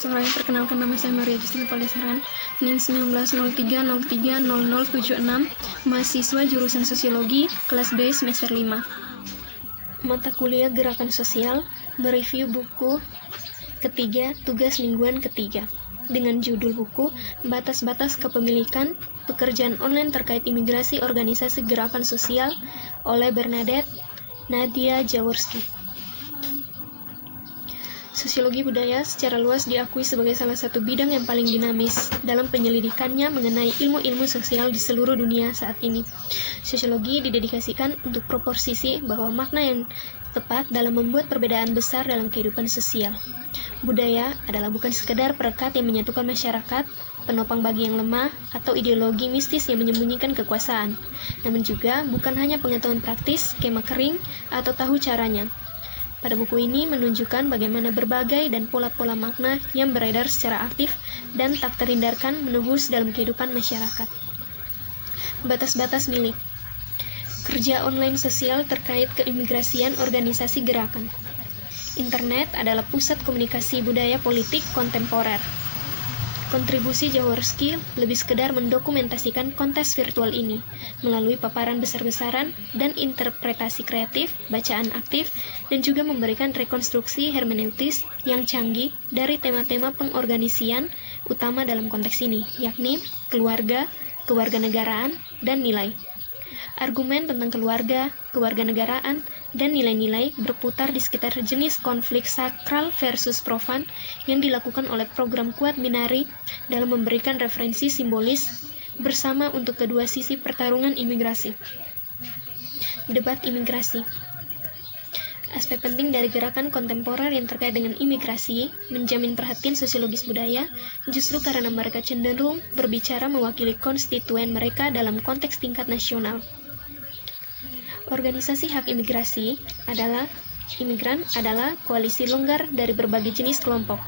Selamat sore, perkenalkan nama saya Maria Justina Paldesaran, NIM 1903030076, mahasiswa jurusan Sosiologi, kelas B semester 5. Mata kuliah Gerakan Sosial, mereview buku ketiga, tugas mingguan ketiga, dengan judul buku Batas-Batas Kepemilikan, Pekerjaan Online Terkait Imigrasi Organisasi Gerakan Sosial oleh Bernadette Nadia Jaworski. Sosiologi budaya secara luas diakui sebagai salah satu bidang yang paling dinamis dalam penyelidikannya mengenai ilmu-ilmu sosial di seluruh dunia saat ini. Sosiologi didedikasikan untuk proposisi bahwa makna yang tepat dalam membuat perbedaan besar dalam kehidupan sosial. Budaya adalah bukan sekadar perekat yang menyatukan masyarakat, penopang bagi yang lemah, atau ideologi mistis yang menyembunyikan kekuasaan, namun juga bukan hanya pengetahuan praktis, skema kering, atau tahu caranya. Pada buku ini menunjukkan bagaimana berbagai dan pola-pola makna yang beredar secara aktif dan tak terhindarkan menembus dalam kehidupan masyarakat. Batas-batas milik kerja online sosial terkait keimigrasian organisasi gerakan. Internet adalah pusat komunikasi budaya politik kontemporer. Kontribusi Jaworski lebih sekedar mendokumentasikan kontes virtual ini melalui paparan besar-besaran dan interpretasi kreatif, bacaan aktif, dan juga memberikan rekonstruksi hermeneutis yang canggih dari tema-tema pengorganisian utama dalam konteks ini, yakni keluarga, kewarganegaraan, dan nilai. Argumen tentang keluarga, kewarganegaraan, dan nilai-nilai berputar di sekitar jenis konflik sakral versus profan yang dilakukan oleh program Kuat Binari dalam memberikan referensi simbolis bersama untuk kedua sisi pertarungan imigrasi. Debat imigrasi. Aspek penting dari gerakan kontemporer yang terkait dengan imigrasi menjamin perhatian sosiologis budaya justru karena mereka cenderung berbicara mewakili konstituen mereka dalam konteks tingkat nasional. Organisasi hak imigrasi imigran adalah koalisi longgar dari berbagai jenis kelompok,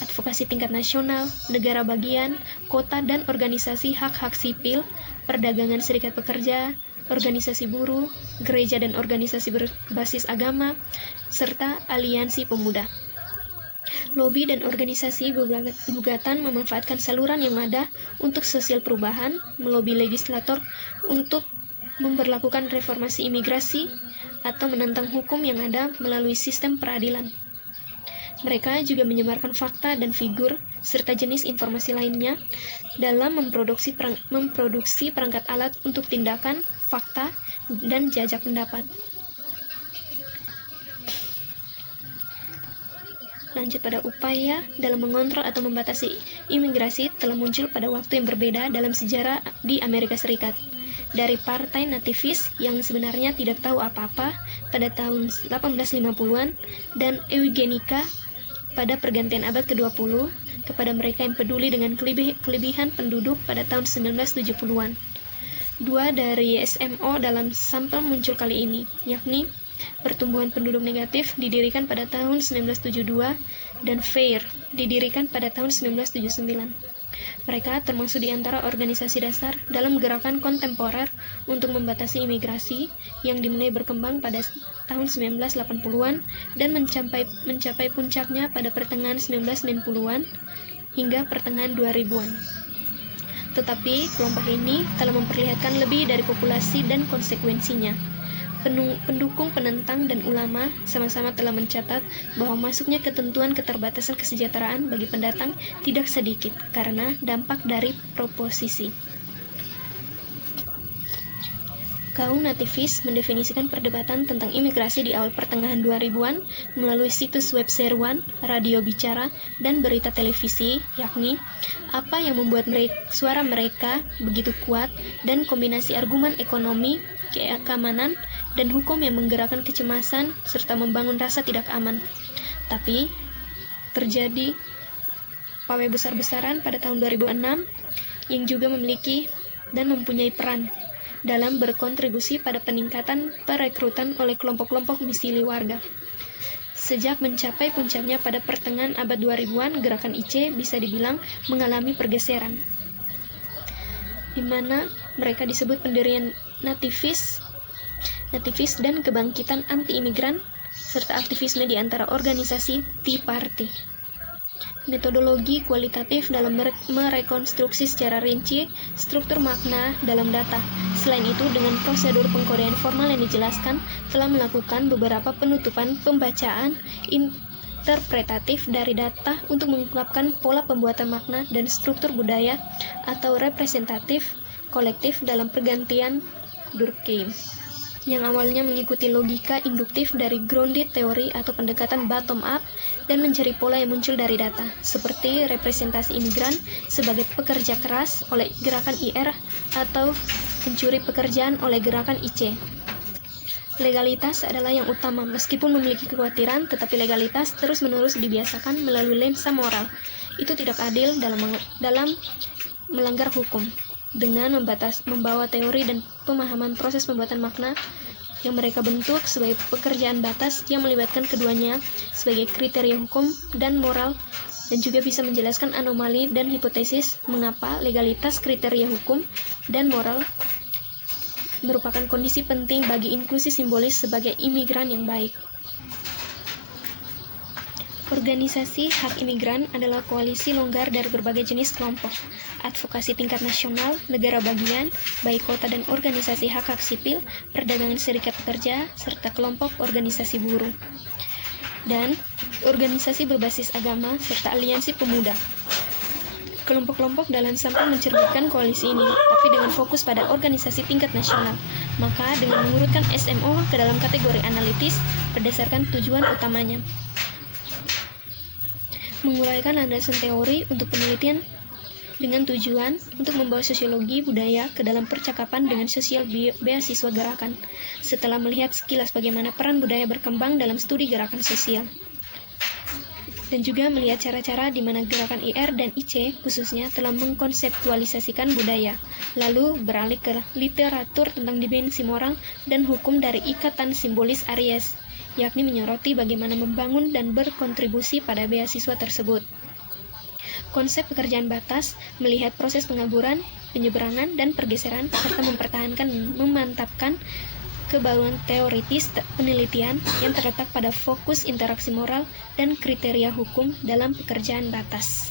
advokasi tingkat nasional, negara bagian, kota dan organisasi hak-hak sipil, perdagangan serikat pekerja, organisasi buruh, gereja dan organisasi berbasis agama, serta aliansi pemuda. Lobi dan organisasi gugatan memanfaatkan saluran yang ada untuk sosial perubahan, melobi legislator untuk memberlakukan reformasi imigrasi atau menentang hukum yang ada melalui sistem peradilan. Mereka juga menyebarkan fakta dan figur serta jenis informasi lainnya dalam memproduksi perangkat alat untuk tindakan, fakta, dan jajak pendapat. Lanjut pada upaya dalam mengontrol atau membatasi imigrasi telah muncul pada waktu yang berbeda dalam sejarah di Amerika Serikat. Dari partai nativis yang sebenarnya tidak tahu apa-apa pada tahun 1850-an dan eugenika pada pergantian abad ke-20 kepada mereka yang peduli dengan kelebihan penduduk pada tahun 1970-an. Dua dari SMO dalam sampel muncul kali ini, yakni pertumbuhan penduduk negatif didirikan pada tahun 1972 dan FAIR didirikan pada tahun 1979. Mereka termasuk di antara organisasi dasar dalam gerakan kontemporer untuk membatasi imigrasi yang dimulai berkembang pada tahun 1980-an dan mencapai puncaknya pada pertengahan 1990-an hingga pertengahan 2000-an. Tetapi kelompok ini telah memperlihatkan lebih dari populasi dan konsekuensinya. Pendukung, penentang, dan ulama sama-sama telah mencatat bahwa masuknya ketentuan keterbatasan kesejahteraan bagi pendatang tidak sedikit karena dampak dari proposisi. Kaum nativis mendefinisikan perdebatan tentang imigrasi di awal pertengahan 2000-an melalui situs web seruan, radio bicara, dan berita televisi, yakni apa yang membuat suara mereka begitu kuat dan kombinasi argumen ekonomi, keamanan, dan hukum yang menggerakkan kecemasan serta membangun rasa tidak aman. Tapi terjadi pawai besar-besaran pada tahun 2006 yang juga memiliki dan mempunyai peran dalam berkontribusi pada peningkatan perekrutan oleh kelompok-kelompok misili warga. Sejak mencapai puncaknya pada pertengahan abad 2000-an, gerakan IC bisa dibilang mengalami pergeseran, di mana mereka disebut pendirian nativis dan kebangkitan anti-imigran serta aktivisme di antara organisasi Tea Party. Metodologi kualitatif dalam merekonstruksi secara rinci struktur makna dalam data. Selain itu, dengan prosedur pengkodean formal yang dijelaskan, telah melakukan beberapa penutupan pembacaan interpretatif dari data untuk mengungkapkan pola pembuatan makna dan struktur budaya atau representatif kolektif dalam pergantian Durkheim, yang awalnya mengikuti logika induktif dari grounded teori atau pendekatan bottom up dan mencari pola yang muncul dari data, seperti representasi imigran sebagai pekerja keras oleh gerakan IR atau pencuri pekerjaan oleh gerakan IC. Legalitas adalah yang utama, meskipun memiliki kekhawatiran, tetapi legalitas terus-menerus dibiasakan melalui lensa moral. Itu tidak adil dalam melanggar hukum. Dengan membawa teori dan pemahaman proses pembuatan makna yang mereka bentuk sebagai pekerjaan batas yang melibatkan keduanya sebagai kriteria hukum dan moral, dan juga bisa menjelaskan anomali dan hipotesis mengapa legalitas kriteria hukum dan moral merupakan kondisi penting bagi inklusi simbolis sebagai imigran yang baik. Organisasi hak imigran adalah koalisi longgar dari berbagai jenis kelompok, advokasi tingkat nasional, negara bagian, baik kota dan organisasi hak-hak sipil, perdagangan serikat pekerja, serta kelompok organisasi buruh, dan organisasi berbasis agama, serta aliansi pemuda. Kelompok-kelompok dalam sampel mencerminkan koalisi ini, tapi dengan fokus pada organisasi tingkat nasional. Maka dengan mengurutkan SMO ke dalam kategori analitis berdasarkan tujuan utamanya, menguraikan landasan teori untuk penelitian dengan tujuan untuk membawa sosiologi budaya ke dalam percakapan dengan sosial beasiswa gerakan, setelah melihat sekilas bagaimana peran budaya berkembang dalam studi gerakan sosial, dan juga melihat cara-cara di mana gerakan IR dan IC khususnya telah mengkonseptualisasikan budaya, lalu beralih ke literatur tentang dimensi moral dan hukum dari ikatan simbolis Aries, yakni menyoroti bagaimana membangun dan berkontribusi pada beasiswa tersebut. Konsep pekerjaan batas melihat proses pengaburan, penyeberangan, dan pergeseran, serta mempertahankan dan memantapkan kebaruan teoritis penelitian yang terletak pada fokus interaksi moral dan kriteria hukum dalam pekerjaan batas.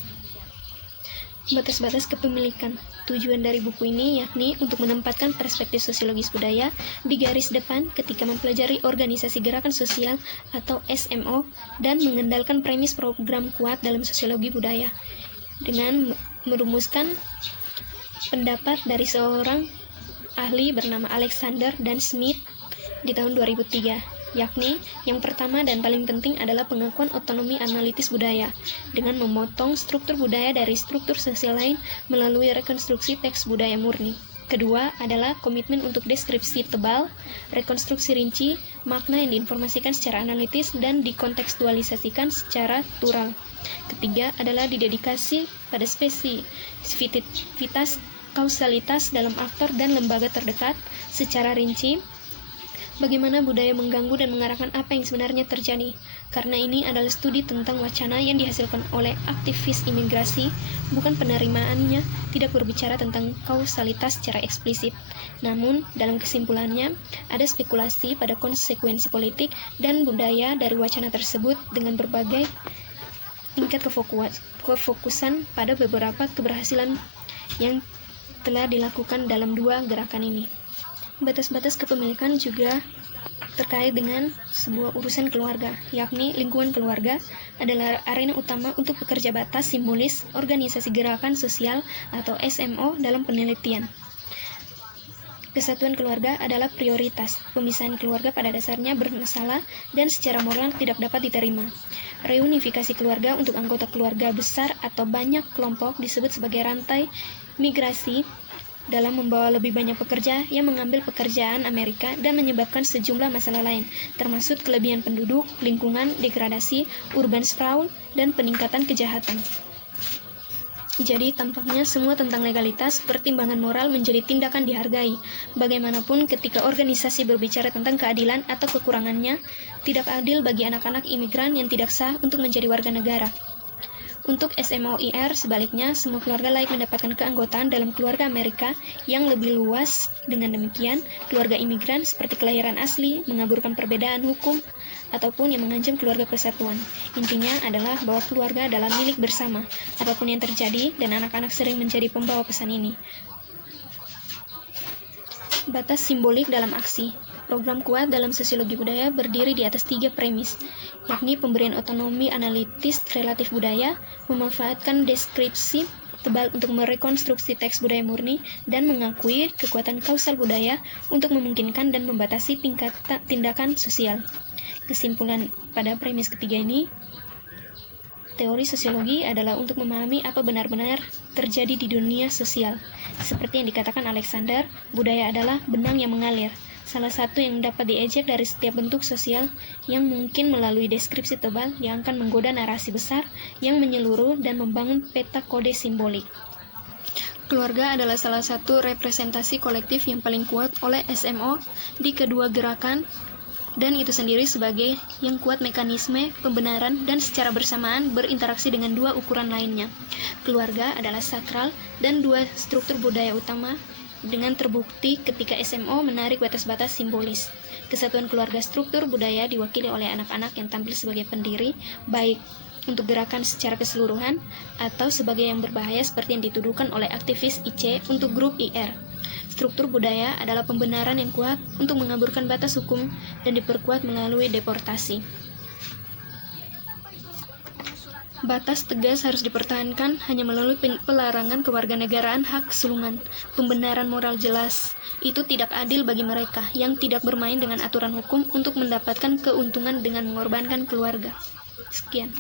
Batas-batas kepemilikan. Tujuan dari buku ini yakni untuk menempatkan perspektif sosiologis budaya di garis depan ketika mempelajari organisasi gerakan sosial atau SMO dan mengendalikan premis program kuat dalam sosiologi budaya dengan merumuskan pendapat dari seorang ahli bernama Alexander dan Smith di tahun 2003. Yakni, yang pertama dan paling penting adalah pengakuan otonomi analitis budaya, dengan memotong struktur budaya dari struktur sosial lain melalui rekonstruksi teks budaya murni. Kedua adalah komitmen untuk deskripsi tebal, rekonstruksi rinci, makna yang diinformasikan secara analitis dan dikontekstualisasikan secara tural. Ketiga adalah didedikasi pada spesifisitas kausalitas dalam aktor dan lembaga terdekat secara rinci, bagaimana budaya mengganggu dan mengarahkan apa yang sebenarnya terjadi. Karena ini adalah studi tentang wacana yang dihasilkan oleh aktivis imigrasi, bukan penerimaannya tidak berbicara tentang kausalitas secara eksplisit. Namun, dalam kesimpulannya, ada spekulasi pada konsekuensi politik dan budaya dari wacana tersebut dengan berbagai tingkat kefokusan pada beberapa keberhasilan yang telah dilakukan dalam dua gerakan ini. Batas-batas kepemilikan juga terkait dengan sebuah urusan keluarga, yakni lingkungan keluarga adalah arena utama untuk pekerja batas simbolis organisasi gerakan sosial atau SMO dalam penelitian. Kesatuan keluarga adalah prioritas. Pemisahan keluarga pada dasarnya bermasalah dan secara moral tidak dapat diterima. Reunifikasi keluarga untuk anggota keluarga besar atau banyak kelompok disebut sebagai rantai migrasi dalam membawa lebih banyak pekerja yang mengambil pekerjaan Amerika dan menyebabkan sejumlah masalah lain, termasuk kelebihan penduduk, lingkungan, degradasi, urban sprawl, dan peningkatan kejahatan. Jadi, tampaknya semua tentang legalitas, pertimbangan moral menjadi tindakan dihargai. Bagaimanapun, ketika organisasi berbicara tentang keadilan atau kekurangannya, tidak adil bagi anak-anak imigran yang tidak sah untuk menjadi warga negara. Untuk SMOIR, sebaliknya, semua keluarga layak mendapatkan keanggotaan dalam keluarga Amerika yang lebih luas. Dengan demikian, keluarga imigran seperti kelahiran asli, mengaburkan perbedaan hukum, ataupun yang mengancam keluarga persatuan. Intinya adalah bahwa keluarga adalah milik bersama, apapun yang terjadi, dan anak-anak sering menjadi pembawa pesan ini. Batas simbolik dalam aksi. Program kuat dalam sosiologi budaya berdiri di atas 3 premis, yakni pemberian otonomi analitis relatif budaya, memanfaatkan deskripsi tebal untuk merekonstruksi teks budaya murni, dan mengakui kekuatan kausal budaya untuk memungkinkan dan membatasi tindakan sosial. Kesimpulan pada premis ketiga ini, teori sosiologi adalah untuk memahami apa benar-benar terjadi di dunia sosial. Seperti yang dikatakan Alexander, budaya adalah benang yang mengalir, salah satu yang dapat diejek dari setiap bentuk sosial yang mungkin melalui deskripsi tebal yang akan menggoda narasi besar yang menyeluruh dan membangun peta kode simbolik. Keluarga adalah salah satu representasi kolektif yang paling kuat oleh SMO di kedua gerakan, dan itu sendiri sebagai yang kuat mekanisme pembenaran dan secara bersamaan berinteraksi dengan dua ukuran lainnya. Keluarga adalah sakral dan dua struktur budaya utama, dengan terbukti ketika SMO menarik batas-batas simbolis. Kesatuan keluarga struktur budaya diwakili oleh anak-anak yang tampil sebagai pendiri, baik untuk gerakan secara keseluruhan atau sebagai yang berbahaya seperti yang dituduhkan oleh aktivis IC untuk grup IR. Struktur budaya adalah pembenaran yang kuat untuk mengaburkan batas hukum dan diperkuat melalui deportasi. Batas tegas harus dipertahankan hanya melalui pelarangan kewarganegaraan hak kesulungan. Pembenaran moral jelas. Itu tidak adil bagi mereka yang tidak bermain dengan aturan hukum untuk mendapatkan keuntungan dengan mengorbankan keluarga. Sekian.